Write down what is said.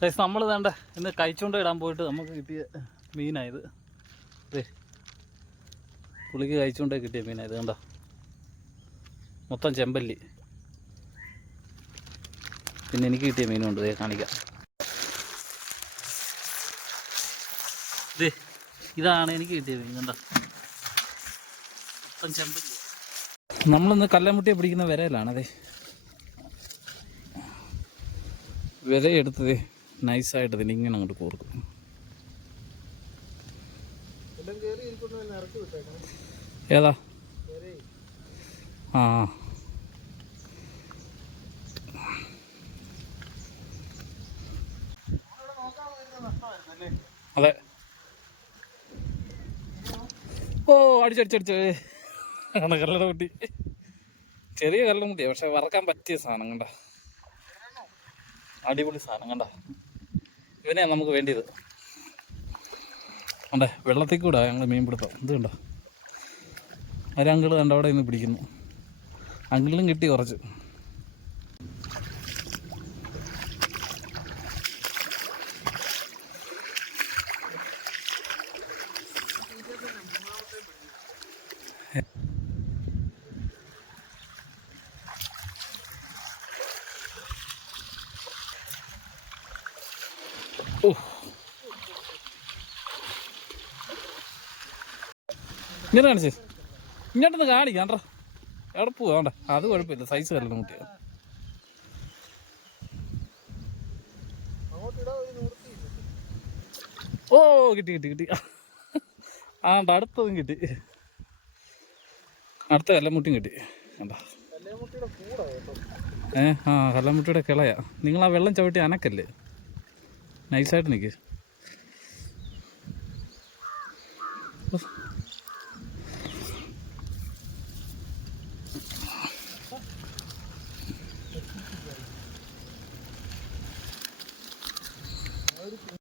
Guys നമ്മൾ വേണ്ട ഇന്ന് കഴിച്ചുകൊണ്ട് ഇടാൻ പോയിട്ട് നമുക്ക് കിട്ടിയ മീനായത്. അതെ, പുളിക്ക് കഴിച്ചുകൊണ്ടേ കിട്ടിയ മീനായത്. കണ്ടോ, മൊത്തം ചെമ്പല്ലി. പിന്നെ എനിക്ക് കിട്ടിയ മീനുണ്ട്, കാണിക്കാം. ഇതാണ് എനിക്ക് കിട്ടിയ മീൻ. കണ്ടോ, മൊത്തം ചെമ്പല്ലി. നമ്മളിന്ന് കല്ലമുട്ടിയെ പിടിക്കുന്ന വിരയിലാണതേ. വിരയെടുത്തതേ നൈസായിട്ട് ഇതിന് ഇങ്ങനെ അങ്ങോട്ട് കോർക്കും. ഏതാ? ആ അതെ. ഓ, അടിച്ചടിച്ചടിച്ച് കല്ലട മുട്ടി. ചെറിയ കല്ലമുട്ടിയാണ്, പക്ഷെ വറക്കാൻ പറ്റിയ സാധനം. കണ്ട, അടിപൊളി സാധനം. കണ്ട, ഇവനെയാണ് നമുക്ക് വേണ്ടിയത്. കണ്ടേ, വെള്ളത്തിൽ കൂടെ ഞങ്ങൾ മീൻ പിടുത്തം. ഇത് കണ്ടോ, ഒരങ്കിള് കണ്ട അവിടെ നിന്ന് പിടിക്കുന്നു. അങ്കിളിനും കിട്ടി കുറച്ച്. ഇങ്ങനെ കാണിച്ചേ, ഇങ്ങോട്ടൊന്ന് കാണിക്കാണ്ട. എവിടെ പോവാ? വേണ്ട, അത് കുഴപ്പമില്ല, സൈസ് വരണം കുട്ടിയ. ഓ, കിട്ടി കിട്ടി കിട്ടി. അടുത്തതും കിട്ടി. അടുത്ത കല്ലമുട്ടിയും കിട്ടി. കണ്ടാ, കല്ലമുട്ടിയുടെ കിളയാ. നിങ്ങൾ ആ വെള്ളം ചവിട്ടി അനക്കല്ലേ, നൈസായിട്ട് നിൽക്ക്.